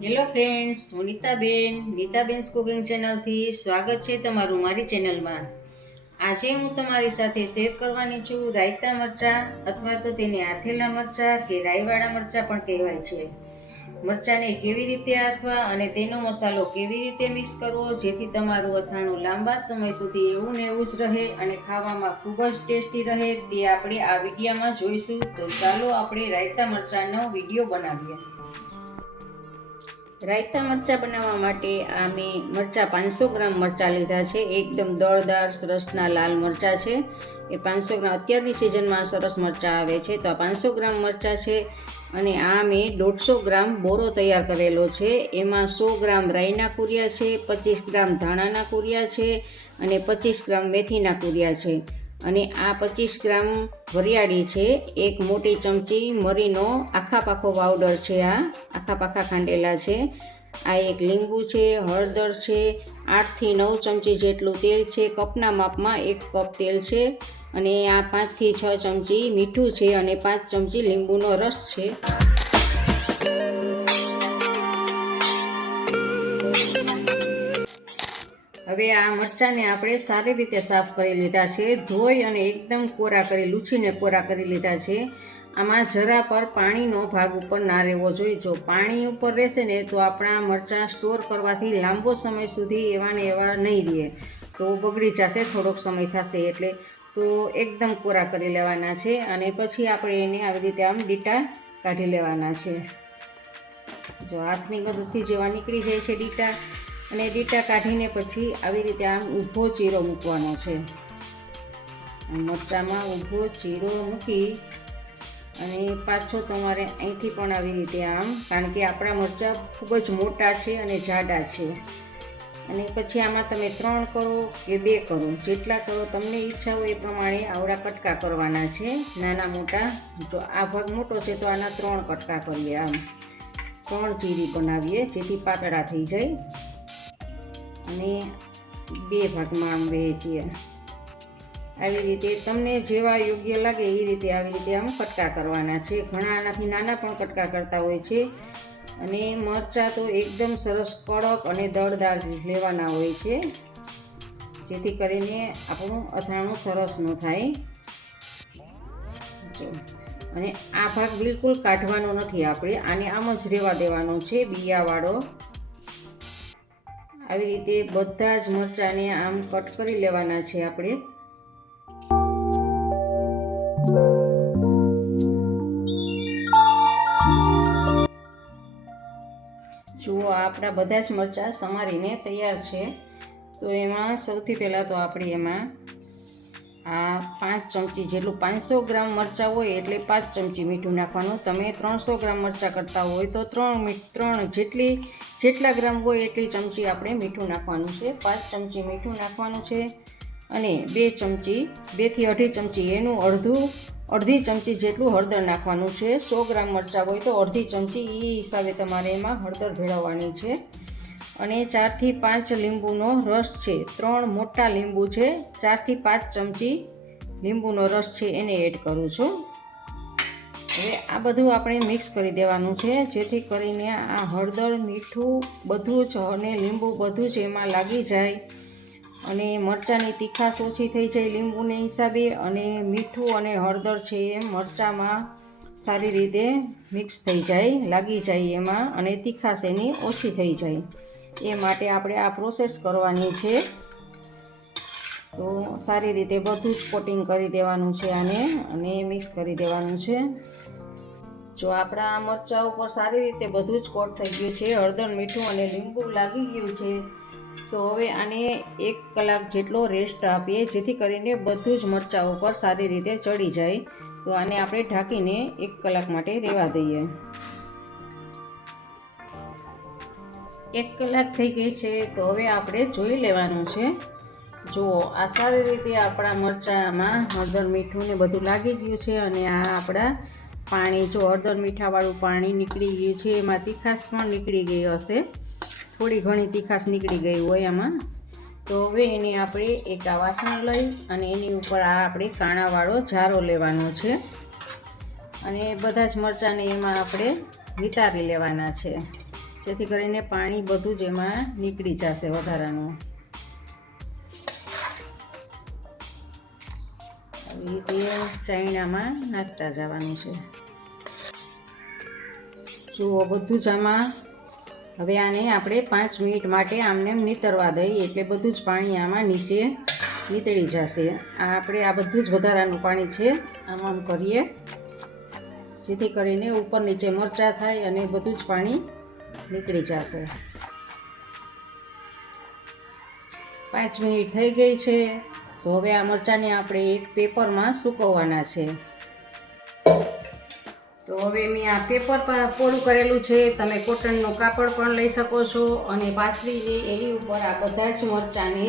Hello friends હું Nitaben નીતાબેન્સ cooking ચેનલથી સ્વાગત છે તમારું મારી ચેનલમાં આજે હું તમારી સાથે શેર કરવાની છું રાયતા મરચાં, અથવા તો તેને આથેલા મરચાં કે રાઈવાળા મરચાં પણ કહેવાય છે. મરચાંને કેવી રીતે આથવા અને તેનો મસાલો કેવી રીતે મિક્સ કરવો, જેથી તમારું અથાણું લાંબા સમય સુધી એવું ને એવું જ રહે અને ખાવામાં ખૂબ જ ટેસ્ટી રહે તે આપણે આ વિડીયામાં જોઈશું. તો ચાલો આપણે રાયતા મરચાંનો વીડિયો બનાવીએ. રાયતા મરચાં બનાવવા માટે આ મેં મરચાં પાંચસો ગ્રામ મરચાં લીધા છે. એકદમ દળદાર, સરસના લાલ મરચાં છે. એ પાંચસો ગ્રામ, અત્યારની સિઝનમાં સરસ મરચાં આવે છે. તો આ પાંચસો ગ્રામ મરચાં છે અને આ મેં દોઢસો ગ્રામ બોરો તૈયાર કરેલો છે. એમાં સો ગ્રામ રાઈના કુરિયા છે, પચીસ ગ્રામ ધાણાના કુરિયા છે અને પચીસ ગ્રામ મેથીના કુરિયા છે. અને આ પચીસ ગ્રામ વરિયાળી છે. એક મોટી ચમચી મરીનો આખા પાખો પાવડર છે આ. આખા પાખા ખાંડેલા છે. આ એક લીંબુ છે, હળદર છે આઠથી નવ ચમચી જેટલું તેલ છે. કપના માપમાં એક કપ તેલ છે અને આ પાંચથી છ ચમચી મીઠું છે અને પાંચ ચમચી લીંબુનો રસ છે. હવે આ મરચાંને આપણે સારી રીતે સાફ કરી લીધા છે. ધોઈ અને એકદમ કોરા કરી, લૂછીને કોરા કરી લીધા છે. આમાં જરા પર પાણીનો ભાગ ઉપર ના રહેવો જોઈએ. જો પાણી ઉપર રહેશે ને તો આપણા મરચાં સ્ટોર કરવાથી લાંબો સમય સુધી એવા ને એવા નહીં રહે. તો બગડી જશે, થોડોક સમય થશે એટલે. તો એકદમ કોરા કરી લેવાના છે અને પછી આપણે એને આવી રીતે આમ ડીટા કાઢી લેવાના છે. જો હાથની મદદથી જેવા નીકળી જાય છે ડીટા અને ડીટા કાઢીને પછી આવી રીતે આમ ઊભો ચીરો મૂકવાનો છે. મરચાંમાં ઊભો ચીરો મૂકી અને પાછો તમારે અહીંથી પણ આવી રીતે આમ, કારણ કે આપણા મરચાં ખૂબ જ મોટા છે અને જાડા છે. અને પછી આમાં તમે ત્રણ કરો કે બે કરો, જેટલા કરો તમને ઈચ્છા હોય એ પ્રમાણે આવડા કટકા કરવાના છે, નાના મોટા. જો આ ભાગ મોટો છે તો આના ત્રણ કટકા કરીએ આમ. ત્રણ ચીરી બનાવીએ જેથી પાતળા થઈ જાય. અને બે ભાગમાં આમ વહેંચીએ આવી રીતે તમને જેવા યોગ્ય લાગે એ રીતે આવી રીતે આમ કટકા કરવાના છે. ઘણા આનાથી નાના પણ કટકા કરતા હોય છે. અને મરચાં તો એકદમ સરસ કડક અને દળદાર લેવાના હોય છે. જેથી કરીને આપણું અથાણું સરસ ન થાય. અને આ ભાગ બિલકુલ કાઢવાનો નથી આપણે. આને આમ જ રહેવા દેવાનો છે બિયાવાળો. આવી રીતે બધા જ મરચાંને આમ કટ કરી લેવાના છે આપણે. જુઓ આપણા બધા જ મરચાં સમારીને તૈયાર છે, તો એમાં સૌથી પહેલાં તો આપણે એમાં આ પાંચ ચમચી જેટલું પાંચસો ગ્રામ મરચાં હોય એટલે પાંચ ચમચી મીઠું નાખવાનું. તમે ત્રણસો ગ્રામ મરચાં કરતા હોય તો ત્રણ ત્રણ જેટલી, જેટલા ગ્રામ હોય એટલી ચમચી આપણે મીઠું નાખવાનું છે. પાંચ ચમચી મીઠું નાખવાનું છે અને બે ચમચી, બેથી અઢી ચમચી એનું અડધું, અડધી ચમચી જેટલું હળદર નાખવાનું છે. સો ગ્રામ મરચાં હોય તો અડધી ચમચી એ હિસાબે તમારે એમાં હળદર ભેળવવાની છે. અને ચારથી પાંચ લીંબુનો રસ છે. ત્રણ મોટા લીંબુ છે. ચારથી પાંચ ચમચી લીંબુનો રસ છે એને એડ કરું છું. હવે આ બધું આપણે મિક્સ કરી દેવાનું છે. જેથી કરીને આ હળદર, મીઠું બધું જ અને લીંબુ બધું જ એમાં લાગી જાય. અને મરચાંની તીખાશ ઓછી થઈ જાય લીંબુને હિસાબે અને મીઠું અને હળદર છે એ મરચાંમાં સારી રીતે મિક્સ થઈ જાય, લાગી જાય એમાં અને તીખાશ એની ઓછી થઈ જાય. એ માટે આપણે આ પ્રોસેસ કરવાની છે. તો સારી રીતે બધું જ કોટિંગ કરી દેવાનું છે આને અને મિક્સ કરી દેવાનું છે. જો આપણા મરચાં ઉપર સારી રીતે બધું જ કોટ થઈ ગયું છે, હળદર, મીઠું અને લીંબુ લાગી ગયું છે, તો હવે આને એક કલાક જેટલો રેસ્ટ આપીએ, જેથી કરીને બધું જ મરચાં ઉપર સારી રીતે ચડી જાય. તો આને આપણે ઢાંકીને એક કલાક માટે રહેવા દઈએ. એક કલાક થઈ ગઈ છે, તો હવે આપણે જોઈ લેવાનું છે. જુઓ, આ સારી રીતે આપણા મરચાંમાં હળદર મીઠું ને બધું લાગી ગયું છે અને આ આપણા પાણી, જો હળદર મીઠાવાળું પાણી નીકળી ગયું છે, એમાં તીખાશ પણ નીકળી ગઈ હશે. થોડી ઘણી તીખાશ નીકળી ગઈ હોય આમાં. તો હવે એને આપણે એક આ વાસણ લઈ અને એની ઉપર આ આપણે કાણાવાળો જારો લેવાનો છે. અને બધા જ મરચાંને એમાં આપણે વિતારી લેવાના છે. જેથી કરીને પાણી બધું જ એમાં નીકળી જશે વધારાનું. આવી રીતે ચાયણામાં નાખતા જવાનું છે. જુઓ, બધું જ આમાં હવે આને આપણે પાંચ મિનિટ માટે આમને નીતરવા દઈએ, એટલે બધું જ પાણી આમાં નીચે નીતળી જશે. આ આપણે આ બધું જ વધારાનું પાણી છે, આમ આમ કરીએ. જેથી કરીને ઉપર નીચે મરચાં થાય અને બધું જ પાણી નીકળી જશે. પાંચ મિનિટ થઈ ગઈ છે, તો હવે આ મરચાંને આપણે એક પેપરમાં સૂકવવાના છે. તો હવે મેં આ પેપર પર પોળું કરેલું છે, તમે કોટનનું કાપડ પણ લઈ શકો છો અને પાથરી જે એની ઉપર આ બધા જ મરચાંને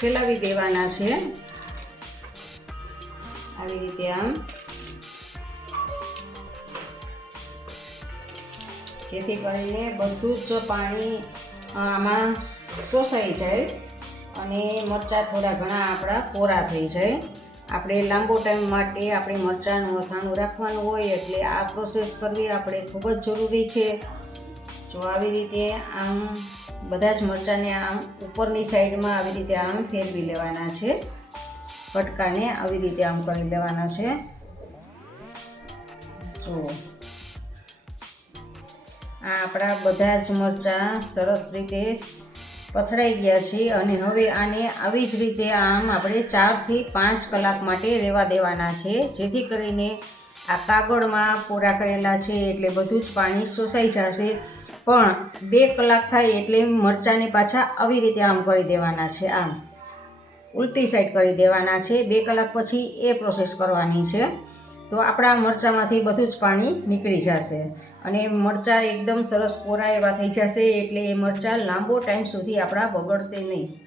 ફેલાવી દેવાના છે. આવી રીતે આમ જેથી કરીને બધું જ પાણી આમાં શોષાઈ જાય અને મરચાં થોડા ઘણા આપણા કોરા થઈ જાય. આપણે લાંબો ટાઈમ માટે આપણે મરચાંનું અથાણું રાખવાનું હોય એટલે આ પ્રોસેસ કરવી આપણે ખૂબ જ જરૂરી છે. જો આવી રીતે આમ બધા જ મરચાંને આમ ઉપરની સાઈડમાં આવી રીતે આમ ફેરવી લેવાના છે. ફટકાને આવી રીતે આમ કરી લેવાના છે. જુઓ આ આપણા બધા જ મરચાં સરસ રીતે પથડાઈ ગયા છે અને હવે આને આવી જ રીતે આમ આપણે ચારથી પાંચ કલાક માટે રહેવા દેવાના છે. જેથી કરીને આ કાગળમાં પૂરા કરેલા છે એટલે બધું જ પાણી શોષાઈ જશે. પણ બે કલાક થાય એટલે મરચાંને પાછા આવી રીતે આમ કરી દેવાના છે આમ. ઉલટી સાઈડ કરી દેવાના છે. બે કલાક પછી એ પ્રોસેસ કરવાની છે. તો આપણા મરચાંમાંથી બધું જ પાણી નીકળી જશે. અને મરચાં એકદમ સરસ કોરા એવા થઈ જશે એટલે એ મરચાં લાંબો ટાઈમ સુધી આપણા બગડશે નહીં.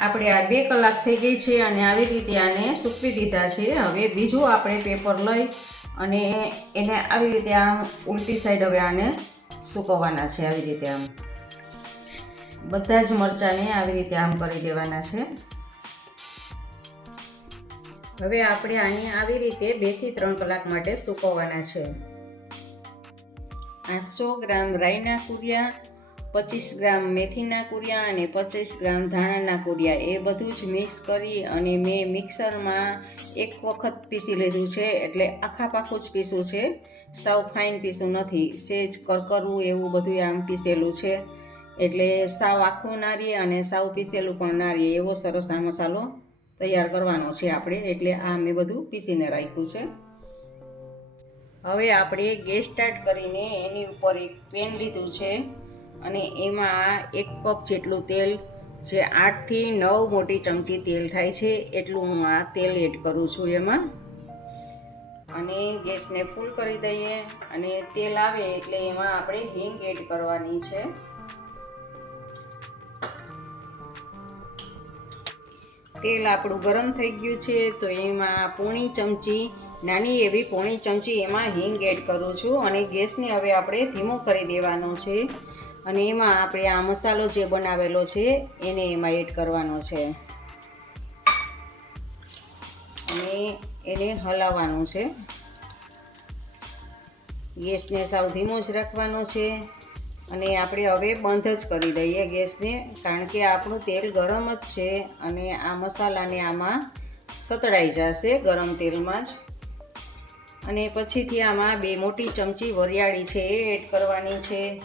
આપણે આ બે કલાક થઈ ગઈ છે અને આવી રીતે આને સૂકવી દીધા છે. હવે બીજું આપણે પેપર લઈ અને એને આવી રીતે આમ ઉલટી સાઈડ હવે આને સૂકવવાના છે આવી રીતે આમ. બધા જ મરચાંને આવી રીતે આમ કરી દેવાના છે. હવે આપણે આને આવી રીતે બેથી ત્રણ કલાક માટે સૂકવવાના છે. આ સો ગ્રામ રાઈના કુરિયા, પચીસ ગ્રામ મેથીના કુરિયા અને પચીસ ગ્રામ ધાણાના કુરિયા. એ બધું જ મિક્સ કરી અને મેં મિક્સરમાં એક વખત પીસી લીધું છે એટલે આખા પાખું જ પીસું છે. સાવ ફાઇન પીસું નથી. સેજ કરકરવું એવું બધું આમ પીસેલું છે. એટલે સાવ આખું નારીએ અને સાવ પીસેલું પણ નારીએ. એવો સરસ આ મસાલો તૈયાર કરવાનો છે આપણે, એટલે આ મેં બધું પીસીને રાખ્યું છે. હવે આપણે ગેસ સ્ટાર્ટ કરીને એની ઉપર એક પેન લીધું છે અને એમાં એક કપ જેટલું તેલ, જે આઠથી નવ મોટી ચમચી તેલ થાય છે, એટલું હું આ તેલ એડ કરું છું એમાં. અને ગેસને ફૂલ કરી દઈએ અને તેલ આવે એટલે એમાં આપણે હિંગ એડ કરવાની છે. તેલ આપણું ગરમ થઈ ગયું છે, તો એમાં પોણી ચમચી, નાની એવી પોણી ચમચી એમાં હિંગ એડ કરું છું અને ગેસને હવે આપણે ધીમો કરી દેવાનો છે. અને એમાં આપણે આ મસાલો જે બનાવેલો છે, એને એમાં એડ કરવાનો છે. અને એને હલાવવાનું છે. ગેસને સાવ ધીમો જ રાખવાનો છે. અને આપણે હવે બંધ જ કરી દઈએ ગેસને, કારણ કે આપણું તેલ ગરમ જ છે અને આ મસાલાને આમાં સતળાઈ જશે ગરમ તેલમાં જ. અને પછીથી આમાં બે મોટી ચમચી વરિયાળી છે એ એડ કરવાની છે.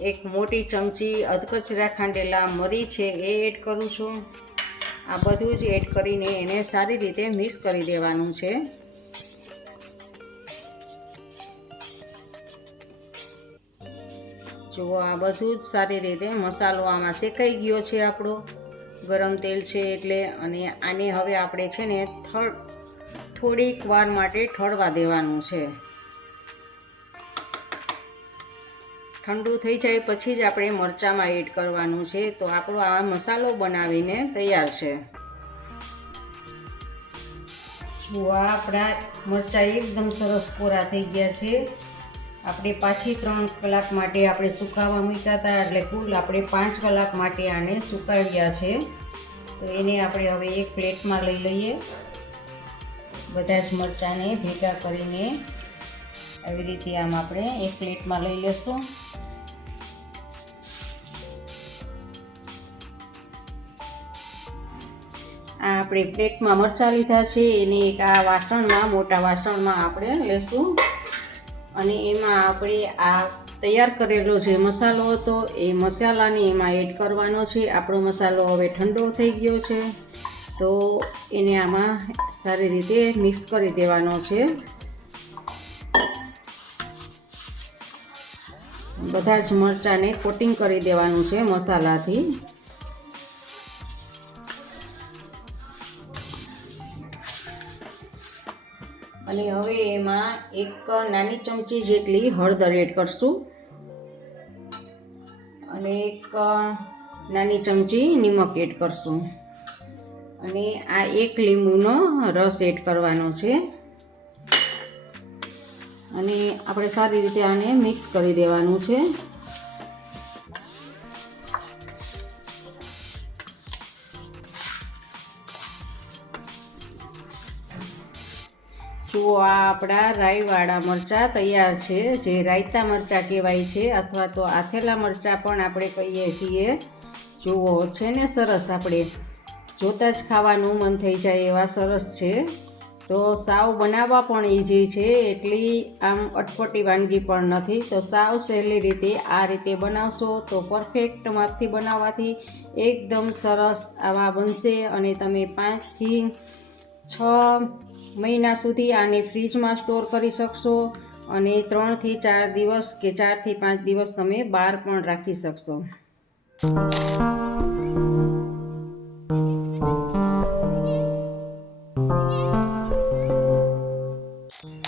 એક મોટી ચમચી અધકચરા ખાંડેલા મરી છે એ એડ કરું છું. આ બધું જ એડ કરીને એને સારી રીતે મિક્સ કરી દેવાનું છે. જુઓ આ બધું જ સારી રીતે મસાલો આમાં શેકાઈ ગયો છે આપણો. ગરમ તેલ છે એટલે અને આને હવે આપણે છે ને થડ થોડીક વાર માટે ઠળવા દેવાનું છે. ઠંડુ થઈ જાય પછી જ આપણે મરચાંમાં એડ કરવાનું છે. તો આપણો આ મસાલો બનાવીને તૈયાર છે. જુઓ આપણા મરચાં એકદમ સરસ કોરા થઈ ગયા છે. આપણે પાછી ત્રણ કલાક માટે આપણે સુકાવા મૂક્યા હતા, એટલે કુલ આપણે પાંચ કલાક માટે આને સુકાવ્યા છે. તો એને આપણે હવે એક પ્લેટમાં લઈ લઈએ. બધા જ મરચાંને ભેગા કરીને આવી રીતે આમ આપણે એક પ્લેટમાં લઈ લેશું. આ આપણે પ્લેટમાં મરચાં લીધા છે, એને એક આ વાસણમાં, મોટા વાસણમાં આપણે લેશું. અને એમાં આપણે આ તૈયાર કરેલો જે મસાલો હતો, એ મસાલાને એમાં એડ કરવાનો છે. આપણો મસાલો હવે ઠંડો થઈ ગયો છે. તો એને આમાં સારી રીતે મિક્સ કરી દેવાનો છે. બધા જ મરચાંને કોટિંગ કરી દેવાનું છે મસાલાથી. અને હવે એમાં એક નાની ચમચી જેટલી હળદર એડ કરશું. અને એક નાની ચમચી નિમક એડ કરશું. અને આ એક લીંબુનો રસ એડ કરવાનો છે. અને આપણે સારી રીતે આને મિક્સ કરી દેવાનું છે. જુઓ આ આપણા રાઈવાળા મરચાં તૈયાર છે, જે રાયતા મરચાં કહેવાય છે, અથવા તો આથેલા મરચાં પણ આપણે કહીએ છીએ. જુઓ, છે ને સરસ આપણે. જોતાં જ ખાવાનું મન થઈ જાય એવા સરસ છે. તો સાવ બનાવવા પણ ઇઝી છે, એટલી આમ અટપટી વાનગી પણ નથી. તો સાવ સહેલી રીતે આ રીતે બનાવશો તો પરફેક્ટ માપથી બનાવવાથી એકદમ સરસ આવા બનશે અને તમે પાંચથી છ મહિના સુધી આને ફ્રીજમાં સ્ટોર કરી શકશો અને ત્રણથી ચાર દિવસ કે ચારથી પાંચ દિવસ તમે બહાર પણ રાખી શકશો.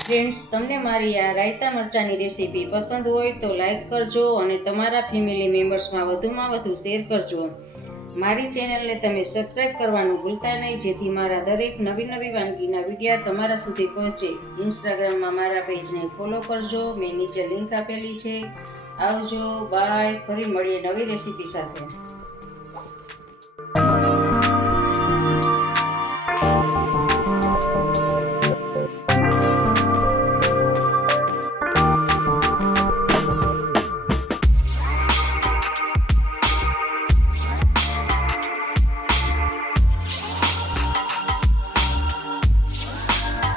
ફ્રેન્ડ્સ, તમને મારી આ રાયતા મરચાંની રેસીપી પસંદ હોય તો લાઈક કરજો અને તમારા ફેમિલી મેમ્બર્સમાં વધુમાં વધુ શેર કરજો. મારી ચેનલને તમે સબસ્ક્રાઇબ કરવાનું ભૂલતા નહીં, જેથી મારા દરેક નવી નવી વાનગીના વિડીયા તમારા સુધી પહોંચે. ઇન્સ્ટાગ્રામમાં મારા પેજને ફોલો કરજો, મેં નીચે લિંક આપેલી છે. આવજો, બાય, ફરી મળીએ નવી રેસીપી સાથે.